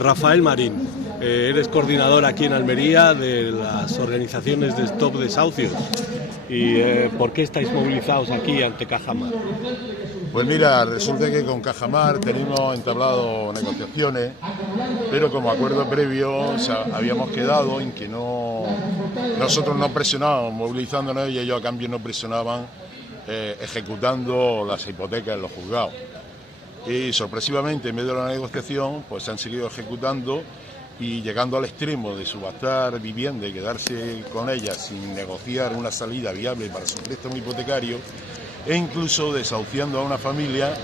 Rafael Marín, eres coordinador aquí en Almería de las organizaciones de Stop Desahucios. ¿Y por qué estáis movilizados aquí ante Cajamar? Pues mira, resulta que con Cajamar tenemos entablado negociaciones, pero como acuerdo previo habíamos quedado en que nosotros no presionábamos movilizándonos y ellos a cambio no presionaban ejecutando las hipotecas en los juzgados. Y sorpresivamente en medio de la negociación pues se han seguido ejecutando y llegando al extremo de subastar vivienda y quedarse con ella sin negociar una salida viable para su préstamo hipotecario, e incluso desahuciando a una familia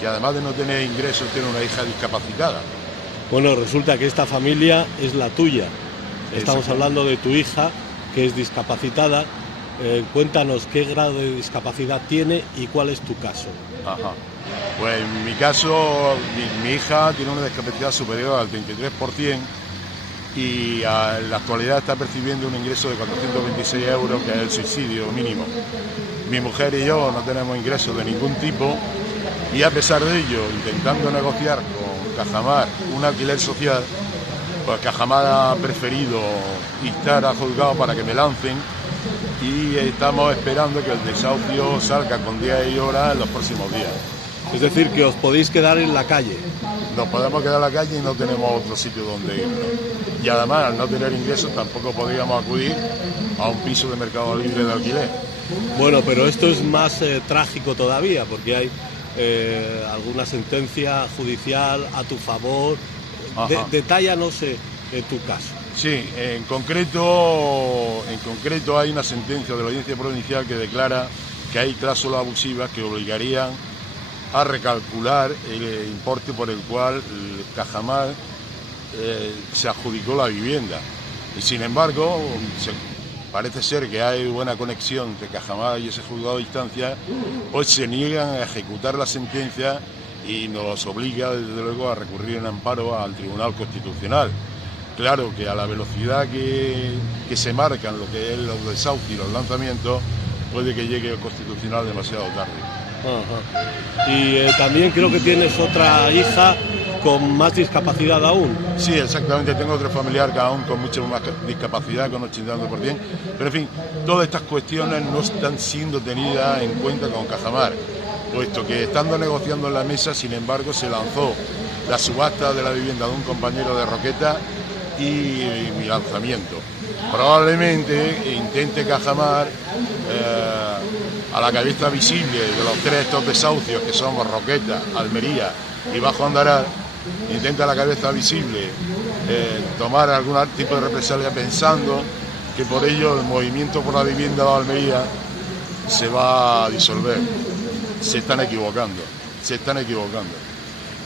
que además de no tener ingresos tiene una hija discapacitada. Bueno, resulta que esta familia es la tuya. Estamos hablando de tu hija, que es discapacitada. Cuéntanos qué grado de discapacidad tiene y cuál es tu caso. Ajá. Pues en mi caso, mi hija tiene una discapacidad superior al 33% y en la actualidad está percibiendo un ingreso de 426 euros, que es el subsidio mínimo. Mi mujer y yo no tenemos ingresos de ningún tipo y a pesar de ello, intentando negociar con Cajamar un alquiler social, pues Cajamar ha preferido instar a juzgado para que me lancen y estamos esperando que el desahucio salga con día y hora en los próximos días. Es decir, que os podéis quedar en la calle. Nos podemos quedar en la calle y no tenemos otro sitio donde ir. Y además, al no tener ingresos, tampoco podríamos acudir a un piso de mercado libre de alquiler. Bueno, pero esto es más trágico todavía, porque hay alguna sentencia judicial a tu favor. Detállanos tu caso. Sí, en concreto hay una sentencia de la Audiencia Provincial que declara que hay cláusulas abusivas que obligarían a recalcular el importe por el cual Cajamar se adjudicó la vivienda. Y sin embargo, parece ser que hay buena conexión entre Cajamar y ese juzgado de instancia, pues se niegan a ejecutar la sentencia y nos obliga, desde luego, a recurrir en amparo al Tribunal Constitucional. Claro que a la velocidad que se marcan lo que es los desahucios y los lanzamientos, puede que llegue el Constitucional demasiado tarde. Ajá. Y también creo que tienes otra hija con más discapacidad aún. Sí, exactamente, tengo otro familiar que aún con mucha más discapacidad, con 82%, pero en fin, todas estas cuestiones no están siendo tenidas en cuenta con Cajamar, puesto que estando negociando en la mesa, sin embargo, se lanzó la subasta de la vivienda de un compañero de Roqueta y mi lanzamiento. Probablemente intente Cajamar a la cabeza visible de los tres estos desahucios que somos Roqueta, Almería y Bajo Andaral, intenta a la cabeza visible tomar algún tipo de represalia pensando que por ello el movimiento por la vivienda de Almería se va a disolver. Se están equivocando.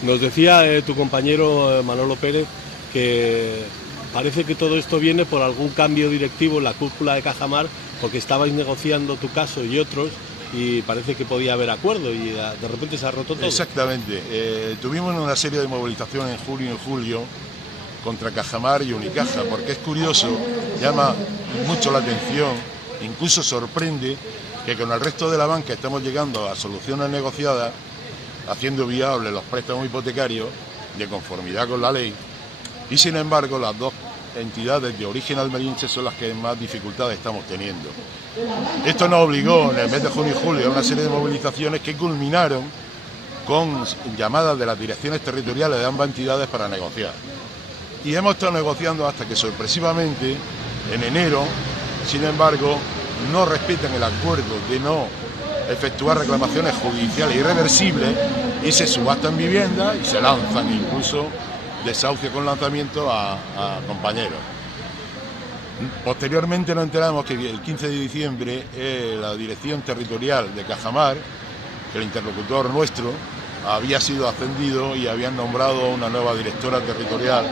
Nos decía tu compañero Manolo Pérez que parece que todo esto viene por algún cambio directivo en la cúpula de Cajamar, porque estabais negociando tu caso y otros y parece que podía haber acuerdo y de repente se ha roto todo. Exactamente. Tuvimos una serie de movilizaciones en junio y julio contra Cajamar y Unicaja, porque es curioso, llama mucho la atención, incluso sorprende que con el resto de la banca estamos llegando a soluciones negociadas, haciendo viables los préstamos hipotecarios de conformidad con la ley, y sin embargo las dos entidades de origen almeriense son las que más dificultades estamos teniendo. Esto nos obligó en el mes de junio y julio a una serie de movilizaciones que culminaron con llamadas de las direcciones territoriales de ambas entidades para negociar. Y hemos estado negociando hasta que sorpresivamente en enero, sin embargo, no respetan el acuerdo de no efectuar reclamaciones judiciales irreversibles y se subastan viviendas y se lanzan incluso desahucio con lanzamiento a compañeros. Posteriormente nos enteramos que el 15 de diciembre la dirección territorial de Cajamar, el interlocutor nuestro, había sido ascendido y habían nombrado una nueva directora territorial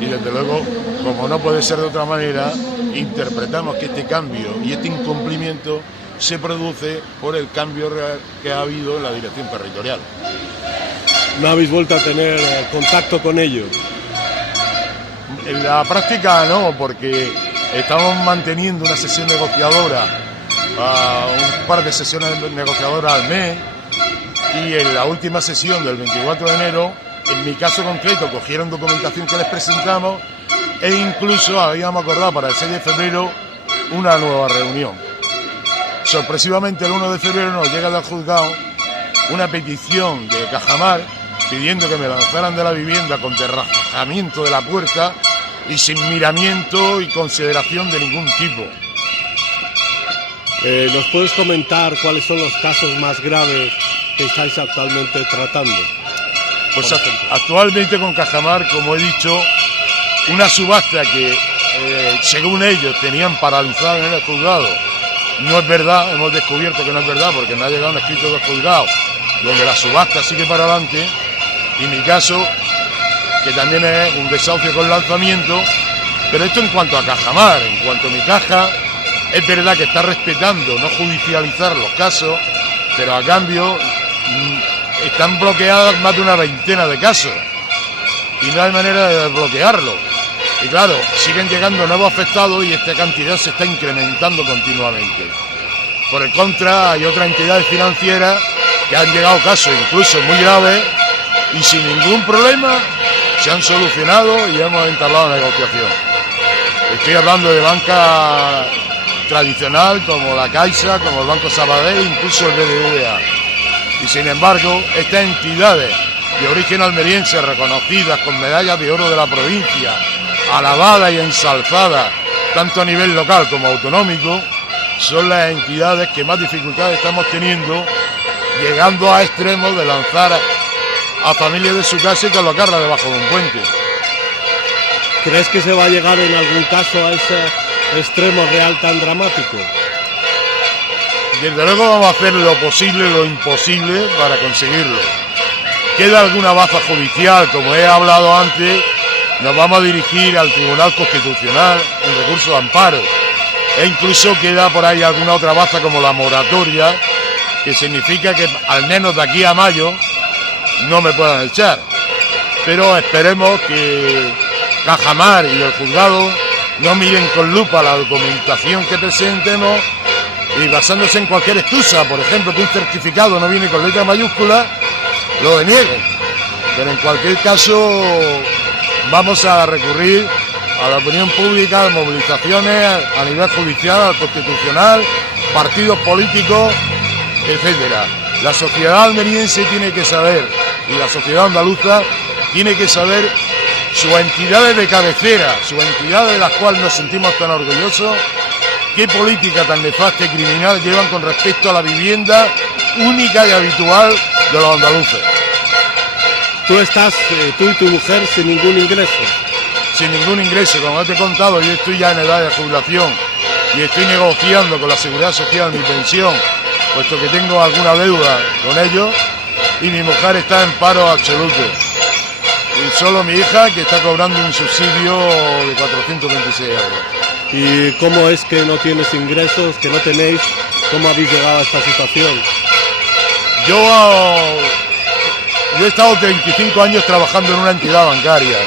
y desde luego, como no puede ser de otra manera, interpretamos que este cambio y este incumplimiento se produce por el cambio que ha habido en la dirección territorial. ¿No habéis vuelto a tener contacto con ellos? En la práctica no, porque estamos manteniendo una sesión negociadora, un par de sesiones negociadoras al mes, y en la última sesión del 24 de enero, en mi caso concreto, cogieron documentación que les presentamos e incluso habíamos acordado para el 6 de febrero una nueva reunión. Sorpresivamente el 1 de febrero nos llega del juzgado una petición de Cajamar pidiendo que me lanzaran de la vivienda con derrajamiento de la puerta y sin miramiento y consideración de ningún tipo. ¿Nos puedes comentar cuáles son los casos más graves que estáis actualmente tratando? Pues actualmente con Cajamar, como he dicho, una subasta que según ellos tenían paralizada en el juzgado, no es verdad, hemos descubierto que no es verdad porque no ha llegado un escrito del juzgado donde la subasta sigue para adelante, y mi caso, que también es un desahucio con lanzamiento, pero esto en cuanto a Cajamar. En cuanto a mi caja, es verdad que está respetando no judicializar los casos, pero a cambio están bloqueadas más de una veintena de casos y no hay manera de desbloquearlo. Y claro, siguen llegando nuevos afectados y esta cantidad se está incrementando continuamente. Por el contra, hay otras entidades financieras que han llegado casos incluso muy graves y sin ningún problema se han solucionado y hemos entablado la negociación. Estoy hablando de banca tradicional como la Caixa, como el Banco Sabadell, incluso el BBVA. Y sin embargo, estas entidades de origen almeriense reconocidas con medallas de oro de la provincia, alabadas y ensalzadas tanto a nivel local como autonómico, son las entidades que más dificultades estamos teniendo, llegando a extremos de lanzar a familias de su casa y colocarla debajo de un puente. ¿Crees que se va a llegar en algún caso a ese extremo real tan dramático? Desde luego vamos a hacer lo posible, lo imposible para conseguirlo. Queda alguna baza judicial, como he hablado antes, nos vamos a dirigir al Tribunal Constitucional en recurso de amparo. E incluso queda por ahí alguna otra baza como la moratoria, que significa que al menos de aquí a mayo no me puedan echar. Pero esperemos que Cajamar y el juzgado no miren con lupa la documentación que presentemos y basándose en cualquier excusa, por ejemplo que un certificado no viene con letra mayúscula, lo denieguen. Pero en cualquier caso vamos a recurrir a la opinión pública, a movilizaciones a nivel judicial, al constitucional, partidos políticos, etcétera. La sociedad almeriense tiene que saber, y la sociedad andaluza tiene que saber sus entidades de cabecera, sus entidades de las cuales nos sentimos tan orgullosos, qué política tan nefasta y criminal llevan con respecto a la vivienda única y habitual de los andaluces. Tú y tu mujer sin ningún ingreso. Sin ningún ingreso, como te he contado, yo estoy ya en edad de jubilación y estoy negociando con la Seguridad Social mi pensión, puesto que tengo alguna deuda con ellos, y mi mujer está en paro absoluto. Y solo mi hija, que está cobrando un subsidio de 426 euros. ¿Y cómo es que no tienes ingresos, que no tenéis? ¿Cómo habéis llegado a esta situación? Yo he estado 35 años trabajando en una entidad bancaria.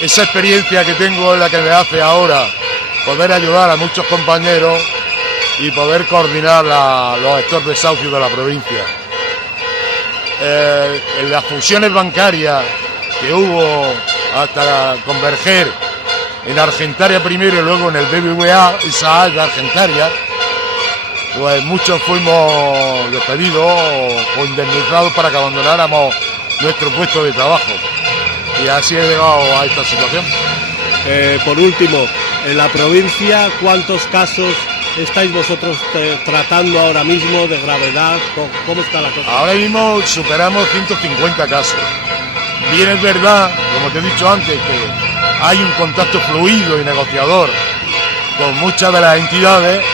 Esa experiencia que tengo es la que me hace ahora poder ayudar a muchos compañeros y poder coordinar los gestores de desahucios de la provincia. En las fusiones bancarias que hubo hasta converger en Argentaria primero y luego en el BBVA, esa A de Argentaria, pues muchos fuimos despedidos o indemnizados para que abandonáramos nuestro puesto de trabajo. Y así he llegado a esta situación. Por último, en la provincia, ¿cuántos casos estáis vosotros tratando ahora mismo de gravedad? ¿Cómo está la cosa? Ahora mismo superamos 150 casos. Bien es verdad, como te he dicho antes, que hay un contacto fluido y negociador con muchas de las entidades,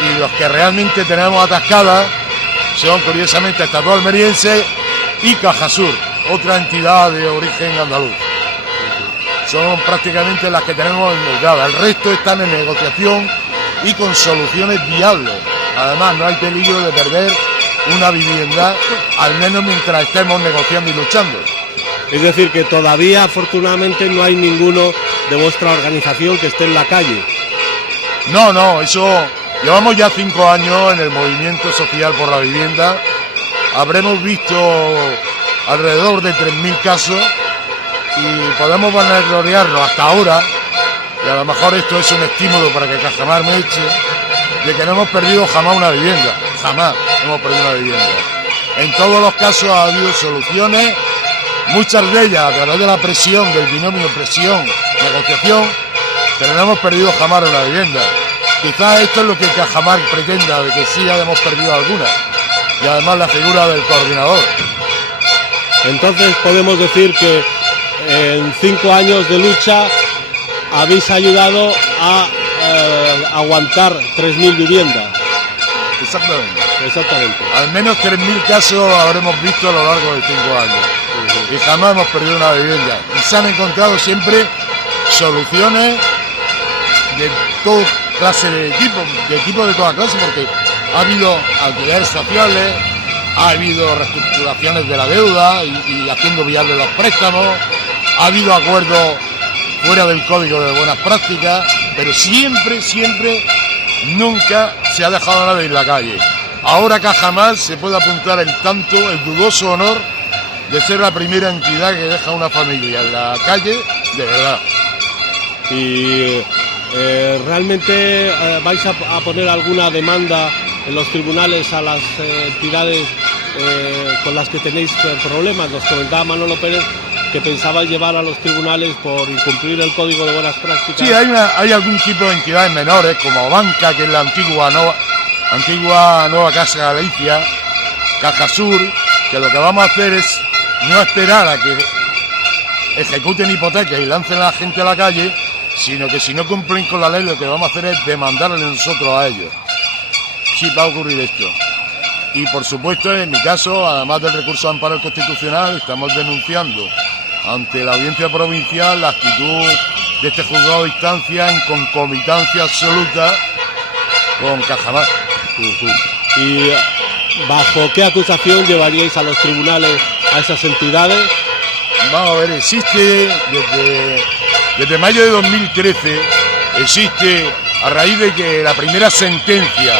y los que realmente tenemos atascadas son curiosamente Estado Almeriense y Cajasur, otra entidad de origen andaluz. Son prácticamente las que tenemos endeudadas. El resto están en negociación y con soluciones viables. Además, no hay peligro de perder una vivienda, al menos mientras estemos negociando y luchando. Es decir, que todavía, afortunadamente, no hay ninguno de vuestra organización que esté en la calle. No, eso... Llevamos ya 5 años en el movimiento social por la vivienda habremos visto alrededor de 3.000 casos y podemos vanagloriarnos hasta ahora, y a lo mejor esto es un estímulo para que Cajamar me eche, de que no hemos perdido jamás una vivienda, jamás hemos perdido una vivienda. En todos los casos ha habido soluciones, muchas de ellas a través de la presión, del binomio presión-negociación, pero no hemos perdido jamás una vivienda. Quizás esto es lo que Cajamar pretenda, de que sí hemos perdido alguna, y además la figura del coordinador. Entonces podemos decir que en 5 años de lucha habéis ayudado a aguantar 3.000 viviendas. Exactamente. Al menos 3.000 casos habremos visto a lo largo de 5 años. Y jamás hemos perdido una vivienda. Y se han encontrado siempre soluciones de toda clase de equipos de toda clase, porque ha habido actividades sociales, ha habido reestructuraciones de la deuda y haciendo viables los préstamos, ha habido acuerdos fuera del código de buenas prácticas, pero siempre, nunca se ha dejado a nadie en la calle. Ahora Cajamar se puede apuntar el dudoso honor de ser la primera entidad que deja a una familia en la calle, de verdad. Y ¿realmente vais a poner alguna demanda en los tribunales a las entidades con las que tenéis problemas? Nos comentaba Manolo Pérez que pensabais llevar a los tribunales por incumplir el código de buenas prácticas. Sí, hay algún tipo de entidades menores, como Banca, que es la antigua Nueva Casa Galicia, Caja Sur, que lo que vamos a hacer es no esperar a que ejecuten hipotecas y lancen a la gente a la calle, sino que si no cumplen con la ley, lo que vamos a hacer es demandarle nosotros a ellos. Sí, va a ocurrir esto. Y por supuesto, en mi caso, además del recurso de amparo constitucional, estamos denunciando ante la audiencia provincial la actitud de este juzgado de instancia en concomitancia absoluta con Cajamar. ¿Y bajo qué acusación llevaríais a los tribunales a esas entidades? Vamos a ver, existe desde mayo de 2013, existe, a raíz de que la primera sentencia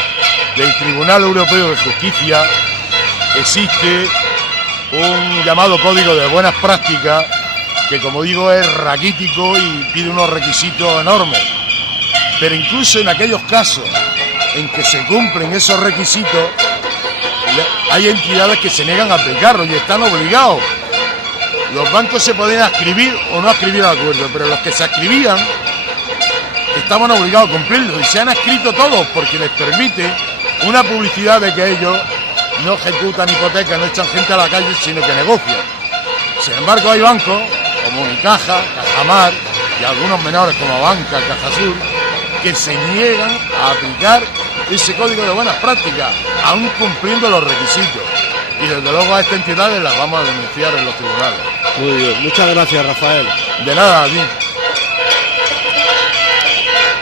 del Tribunal Europeo de Justicia, existe un llamado Código de Buenas Prácticas que, como digo, es raquítico y pide unos requisitos enormes. Pero incluso en aquellos casos en que se cumplen esos requisitos, hay entidades que se niegan a aplicarlos y están obligados. Los bancos se podían adscribir o no adscribir al acuerdo, pero los que se adscribían estaban obligados a cumplirlo y se han adscrito todos porque les permite una publicidad de que ellos no ejecutan hipotecas, no echan gente a la calle, sino que negocian. Sin embargo, hay bancos como Unicaja, Cajamar y algunos menores como Banca, Caja Sur, que se niegan a aplicar ese código de buenas prácticas, aún cumpliendo los requisitos. Y desde luego a estas entidades las vamos a denunciar en los tribunales. Muy bien, muchas gracias, Rafael. De nada, a ti.